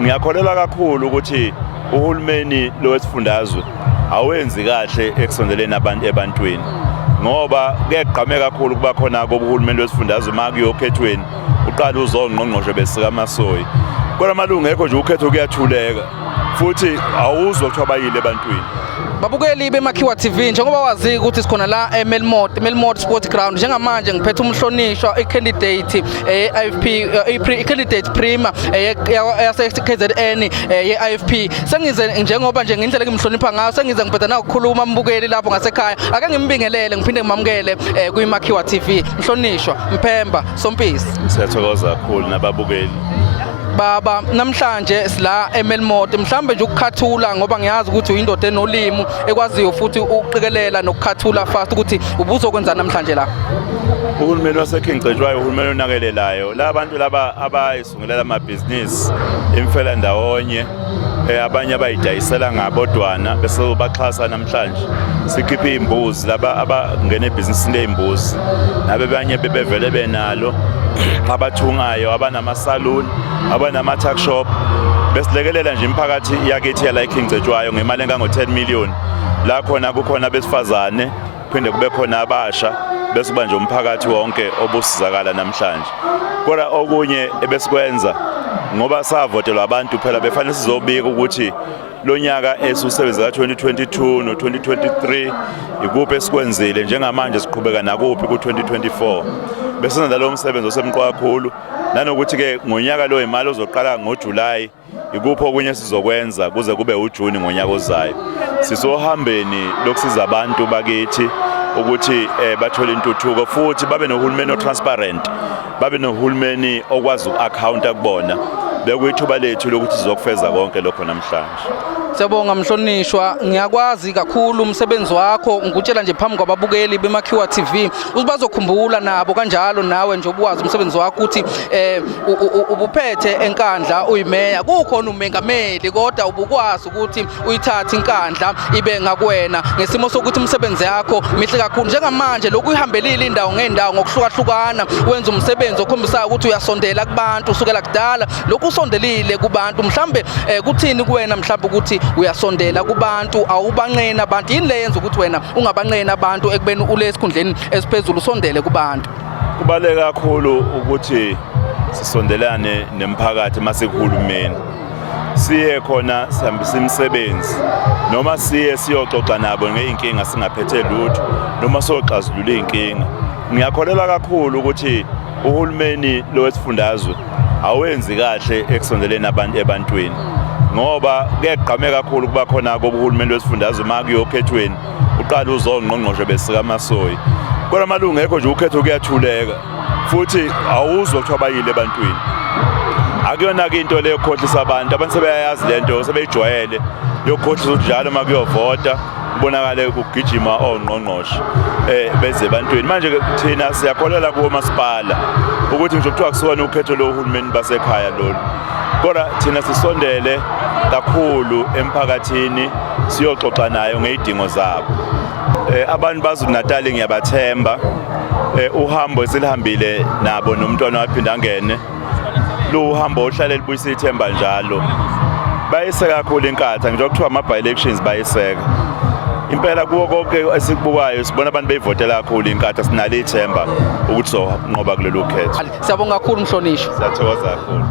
ngiyakholelwa kakhulu ukuthi uhulumeni lowesifundazwe awenzi kahle ekusondeleni abantu ebantwini ngoba kuyagqame kakhulu kuba khona kobuhulumeni lwesifundazwe makuyokhethweni uqala uzongqongqoshe besika Masoyi kodwa amalungu ekho nje ukhetho kuyathuleka futhi awuzwa kuthiwa bayile ebantwini. Babukeli beMakhiwa TV njengoba wazi ukuthi sikhona la eMelmort Sport Ground njengamanje ngiphethe umhlonishwa icandidate ye-IFP i-candidate prima yase-KZN ye-IFP sengize njengoba nje ngendlela engimhlonipha ngayo sengize ngiphethe na ukukhuluma mbukeli lapho ngasekhaya ake ngimbingelele ngiphinde ngimamukele kwiMakhiwa TV mhlonishwa Mphemba Sompisi. Siyathokoza kakhulu nababukeli. Baba namhlanje sila eMelmort mhlambe nje ukukhathula ngoba ngiyazi ukuthi uyindoda enolimo ekwaziyo futhi ukuqikelela nokukhathula fast ukuthi ubuzokwenza namhlanje la. Uhulumeni waseKingcetshwayo uhulumeni onakelelayo labantu laba abayisungulela amabhizinisi imfela ndawonye abanye abayidayisela ngabodwana bese baxhasa namhlanje sikhiphe imbuzi laba abangena ebhizinisini leimbuzi nabe banye bebevele benalo abathungayo abanamasaluni abanama-tuck shop besilekelela nje imphakathi yakithi yala eKingcetshwayo ngemali engango-10 million la khona kukhona besifazane phinde kube khona abasha bese kuba nje umphakathi wonke obusizakala namhlanje kodwa okunye ebesikwenza ngoba savotelwa abantu phela befanele sizobika ukuthi lo nyaka esusebenza ka-2022 no-2023 ikuphi esikwenzile njengamanje siqhubeka nakuphi ku-2024 besenza nalo msebenzi osemqoka kakhulu nanokuthi-ke ngonyaka lo imali ozoqala ngoJulayi ikuphi okunye sizokwenza kuze kube uJuni ngonyaka ozayo sisohambeni lokusiza abantu bakithi ukuthi bathole intuthuko futhi babe nohulumeni otransparent babe nohulumeni okwazi uku-accounta kubona bekuyithuba lethu lokuthi sizokufeza konke lokho namhlanje. Siyabonga mhlonishwa ngiyakwazi kakhulu umsebenzi wakho ngikutshela nje phambi kwababukeli beMakhiwa TV uzibazokhumbula nabo kanjalo nawe nje obuwazi umsebenzi wakho ukuthi ubuphethe enkandla uyimeya kukhona umengameli kodwa ubukwazi ukuthi uyithathe inkandla ibe ngakwena ngesimo sokuthi umsebenzi yakho mihle kakhulu njengamanje lokhu ihambelile indawo ngendawo ngokuhlukahlukana wenza umsebenzi okhombisa ukuthi uyasondela kubantu usukela kudala lokhu usondelile kubantu mhlambe kuthini kuwena mhlambe ukuthi uyasondela kubantu awubanqena abantu yini leyenza ukuthi wena ungabanqena abantu ekubeni ulesikhundleni esiphezulu usondele kubantu. Kubaleka kakhulu ukuthi sisondelane nemphakathi masekuhulumeni siye khona sihambisa imisebenzi noma siye siyoxoxa nabo ngeinkinga singaphethe lutho noma soxazulula inkinga. Ngiyakholelwa kakhulu ukuthi uhulumeni lowesifundazwe awenzi kahle ekusondeleni abantu ebantwini ngoba kuyagqame kakhulu kuba khona kobuhulumeni lwesifundazwe makuyokhethweni uqala uzongqongqoshe besika Masoyi kodwa amalungu ekho nje ukhetho kuyathuleka futhi awuzwa kuthiwa bayile ebantwini akuyona into leyo yokukhohlisa abantu sebeyayazi lento sebeyijwayele yokukhohlisa ukuthi njalo makuyovota kubonakale ukugijima ongqongqoshe beze ebantwini manje thina siyakholela kuwomasipala ukuthi nje kuthiwa kusuka ukhetho lohulumeni basekhaya lolu kodwa thina sisondele kakhulu emphakathini siyoxoxa nayo ngezidingo zabo. Abantu bazuNatal ngiyabathemba uhambo esilihambile nabo nomntwana waphinda angene lo uhambo ohlale libuyisa ithemba njalo bayiseka kakhulu inkatha nje kuthiwa ama-by-elections bayiseka impela kuwo konke esikubukayo sibona abantu beyivotela kakhulu inkatha sinalo ithemba ukuthi sonqoba kulolu khetho. Siyabonga kakhulu mhlonishwa. Siyathokoza kakhulu.